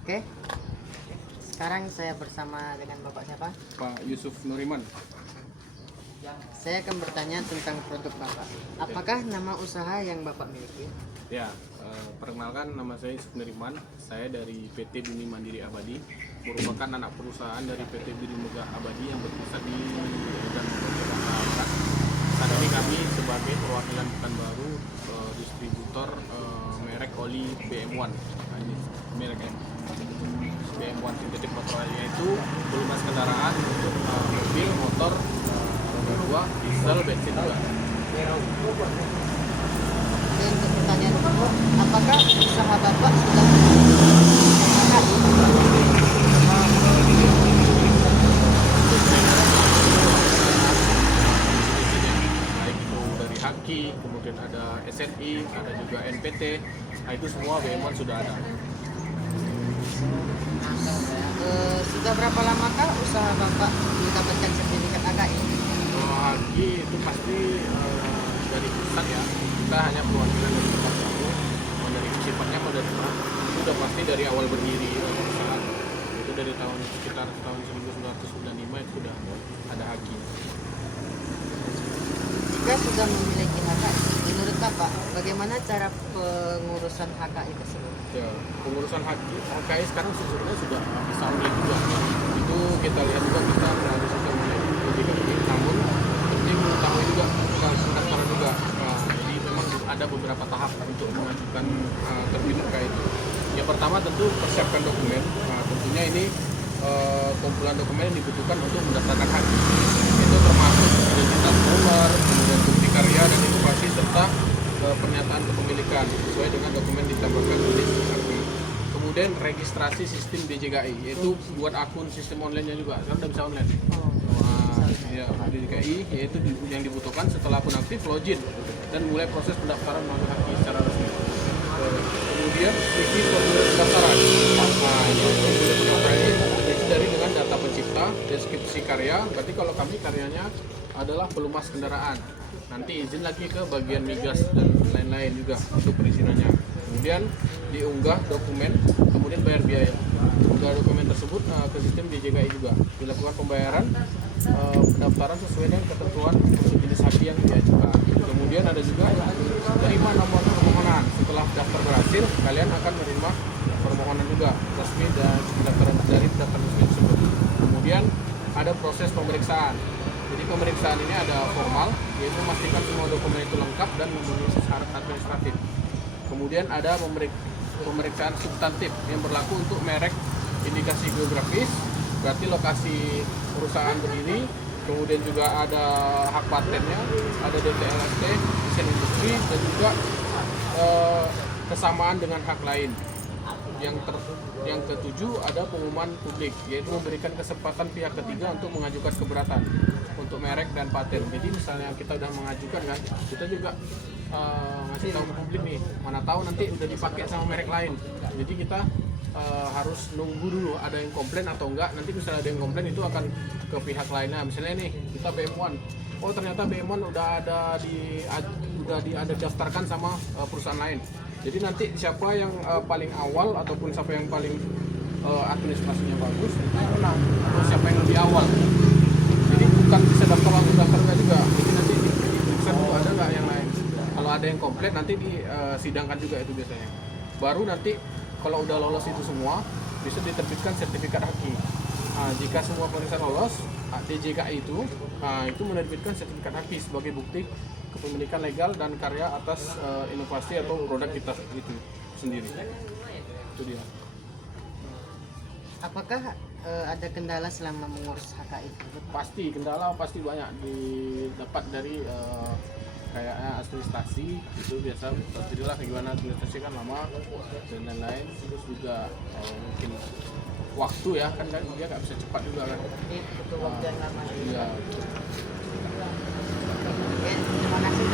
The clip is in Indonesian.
Oke, sekarang saya bersama dengan Bapak siapa? Pak Yusuf Nuriman. Saya akan bertanya tentang produk Bapak. Apakah nama usaha yang Bapak miliki? Ya, perkenalkan nama saya Yusuf Nuriman. Saya dari PT Bumi Mandiri Abadi, merupakan anak perusahaan dari PT Bumi Megah Abadi yang berpusat di dan Jakarta Barat. Saat ini kami sebagai perwakilan Pekanbaru distributor merek oli BM1. Nah, ini merek BM1 sintetik motor oilnya itu pelumas kendaraan untuk mobil, motor, roda 2, diesel, bensin juga. Oke, untuk pertanyaan kedua, apakah usaha Bapak sudah Baik itu dari Haki, kemudian ada SNI, ada juga NPT. Nah, itu semua BM1 sudah ada. sudah berapa lamakah usaha Bapak mendapatkan sertifikat AKI? Kalau Haki itu pasti dari pusat ya. Kita hanya perwakilan dari Pekanbaru, menerima sifatnya menerima. Itu sudah pasti dari awal berdiri perusahaan. Itu dari sekitar tahun 1995 itu sudah ada Haki. Jika sudah memiliki HKI, menurut Bapak, bagaimana cara pengurusan HKI tersebut? Ya, pengurusan HKI sekarang sebenarnya sudah bisa online juga. Itu kita lihat juga, kita melalui sistem online ketika ini. Namun penting mengetahui juga pendaftaran juga. Nah, jadi memang ada beberapa tahap untuk mengajukan terbit HKI itu. Yang pertama tentu persiapkan dokumen. Nah, tentunya ini kumpulan dokumen yang dibutuhkan untuk mendaftarkan hak. Itu termasuk identitas nomor, kemudian bukti karya dan inovasi serta pernyataan kepemilikan sesuai dengan dokumen ditambahkan di list HAKI. Kemudian registrasi sistem DJKI, yaitu buat akun sistem online-nya juga. Sekarang udah bisa online. Ya, DJKI yaitu yang dibutuhkan setelah akun aktif login dan mulai proses pendaftaran melalui HAKI secara resmi. Kemudian isi formulir pendaftaran. Nah, ini formulir pendaftaran ini terdiri dari dengan data pencipta, deskripsi karya. Berarti kalau kami karyanya adalah pelumas kendaraan. Nanti izin lagi ke bagian migas dan lain-lain juga untuk perizinannya. Kemudian diunggah dokumen, kemudian bayar biaya. Unggah dokumen tersebut ke sistem DJKI juga. Dilakukan pembayaran pendaftaran sesuai dengan ketentuan untuk jenis haki yang diajukan. Kemudian ada juga terima nomor permohonan. Setelah daftar berhasil, kalian akan menerima permohonan juga resmi dan pendaftaran dari daftar resmi tersebut. Kemudian ada proses pemeriksaan. Jadi pemeriksaan ini ada formal, yaitu memastikan semua dokumen itu lengkap dan memenuhi syarat administratif. Kemudian ada pemeriksaan substantif yang berlaku untuk merek, indikasi geografis, berarti lokasi perusahaan berdiri. Kemudian juga ada hak patennya, ada DTLST, desain industri, dan juga kesamaan dengan hak lain. Yang ketujuh ada pengumuman publik, yaitu memberikan kesempatan pihak ketiga untuk mengajukan keberatan untuk merek dan paten. Jadi misalnya kita udah mengajukan kan, kita juga ngasih tahu ke publik nih, mana tahu nanti udah dipakai sama merek lain. Jadi kita harus nunggu dulu ada yang komplain atau enggak. Nanti misalnya ada yang komplain itu akan ke pihak lainnya. Misalnya nih kita BM1, oh ternyata BM1 udah ada daftarkan sama perusahaan lain. Jadi nanti siapa yang paling awal ataupun siapa yang paling administrasinya bagus itu yang menang, atau siapa yang lebih awal. Jadi bukan bisa daftar langsung daftar enggak juga. Jadi nanti diperiksa dulu ada nggak yang lain. Kalau ada yang komplain nanti disidangkan juga itu biasanya. Baru nanti kalau udah lolos itu semua bisa diterbitkan sertifikat HAKI. Nah, jika semua pemeriksaan lolos, DJKI itu menerbitkan sertifikat HAKI sebagai bukti kepemilikan legal dan karya atas inovasi atau produk kita itu sendiri. Itu dia. Apakah ada kendala selama mengurus HKI? Pasti kendala pasti banyak didapat dari kayaknya administrasi itu biasa jadilah gimana administrasi kan lama dan lain-lain. Terus juga mungkin waktu ya kan dia nggak bisa cepat juga kan. Butuh waktu yang lama. Iya. Oke, terima kasih.